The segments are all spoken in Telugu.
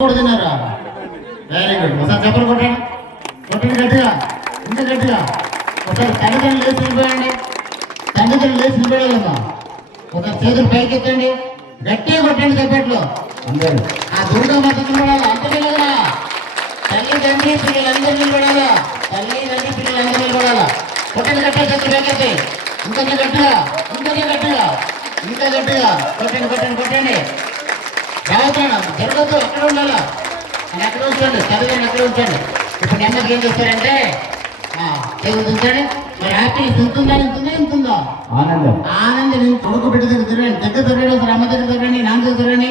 తిన్నారా? Very good. ఒకసారి చెప్పలు కొట్టండి, కొట్టండి గట్టిగా, ఇంకా గట్టిగా. ఒకసారి తల్లిదండ్రులు లేచి నిలబడండి, తల్లిదండ్రులు లేచి నిలబడాలమ్మా. ఒకసారి చేతులు పైకి ఎత్తండి, గట్టిగా కొట్టండి చెప్పట్లు అందరూ. ఆ దుర్గామాత నిలబడాలా, అంతే కదా. తల్లి తండ్రి పిల్లలందరూ నిలబడాలా, తల్లి తండ్రి పిల్లలందరూ నిలబడాలా. కొట్టండి గట్టిగా, చేతులు పైకెత్తి, ఇంకా గట్టిగా, ఇంకా గట్టిగా, ఇంకా గట్టిగా కొట్టండి, కొట్టండి, కొట్టండి. రావద్దు, జరగద్దు, అక్కడ ఉండాలా. అని అక్కడ ఉంచండి, చదివాన్ని అక్కడ ఉంచండి. ఇప్పుడు నెమ్మది ఏం చేస్తారంటే చదువుతుంచండి. మరి హ్యాపీ తింటుందా, ఇంతుందా ఆనందం, ఆనందం. కొడుకు బిడ్డ దగ్గర తిరగండి, దగ్గర తిరగండి, ఒకసారి అమ్మ దగ్గర తిరగండి, నాన్న దగ్గర తిరగండి.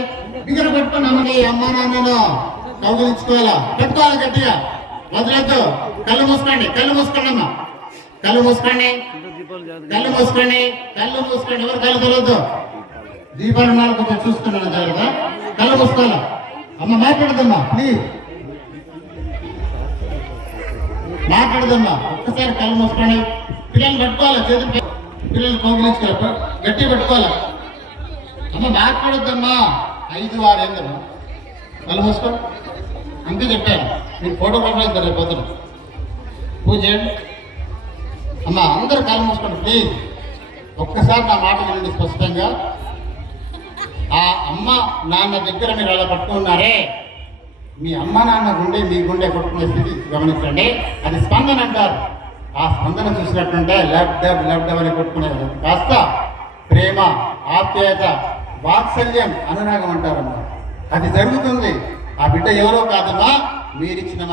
దగ్గర పెట్టుకోండి, అమ్మని అమ్మ నాన్నను కౌగిలించుకోవాలా, పెట్టుకోవాలి గట్టిగా, వదలొద్దు. కళ్ళు మూసుకోండి, కళ్ళు మూసుకోండి అమ్మ, కళ్ళు మూసుకోండి, కళ్ళు మూసుకోండి, కళ్ళు మూసుకోండి. ఎవరు కళ్ళు తెలవద్దు. దీపాలు ఉన్నారు, కొంచెం చూసుకున్నాను జాగ్రత్త. కళ్ళు మూసుకోవాలా. అమ్మ మాట్లాడదమ్మా, ప్లీజ్ మాట్లాడదమ్మా. ఒక్కసారి కళ్ళు మూసుకోండి. పిల్లల్ని పట్టుకోవాలా, చేతులు పిల్లల్ని కౌగిలించుకోవాలి, గట్టిగా పెట్టుకోవాలా. అమ్మ మాట్లాడొద్దమ్మా. 5, 6 ఏందమ్మా. కళ్ళు మూసుకోండి, అంతే చెప్పాను. మీకు ఫోటో ఇద్దరు రేపు పొద్దున పూజ చేయండి. అమ్మ అందరూ కళ్ళు మూసుకోండి ప్లీజ్. ఒక్కసారి నా మాట వినండి స్పష్టంగా. ఆ అమ్మ నాన్న దగ్గర మీరు అలా పట్టుకున్నారే, మీ అమ్మ నాన్న గుండె మీ గుండె కొట్టుకునే స్థితి గమనించండి. అది స్పందన అంటారు. ఆ స్పందన చూసినట్టుంటే లెఫ్ట్ అని కొట్టుకునేది కాస్త ప్రేమ, ఆప్యాయత, వాత్సల్యం, అనురాగం అంటారమ్మా. అది జరుగుతుంది. ఆ బిడ్డ ఎవరో కాదమ్మా, మీరిచ్చిన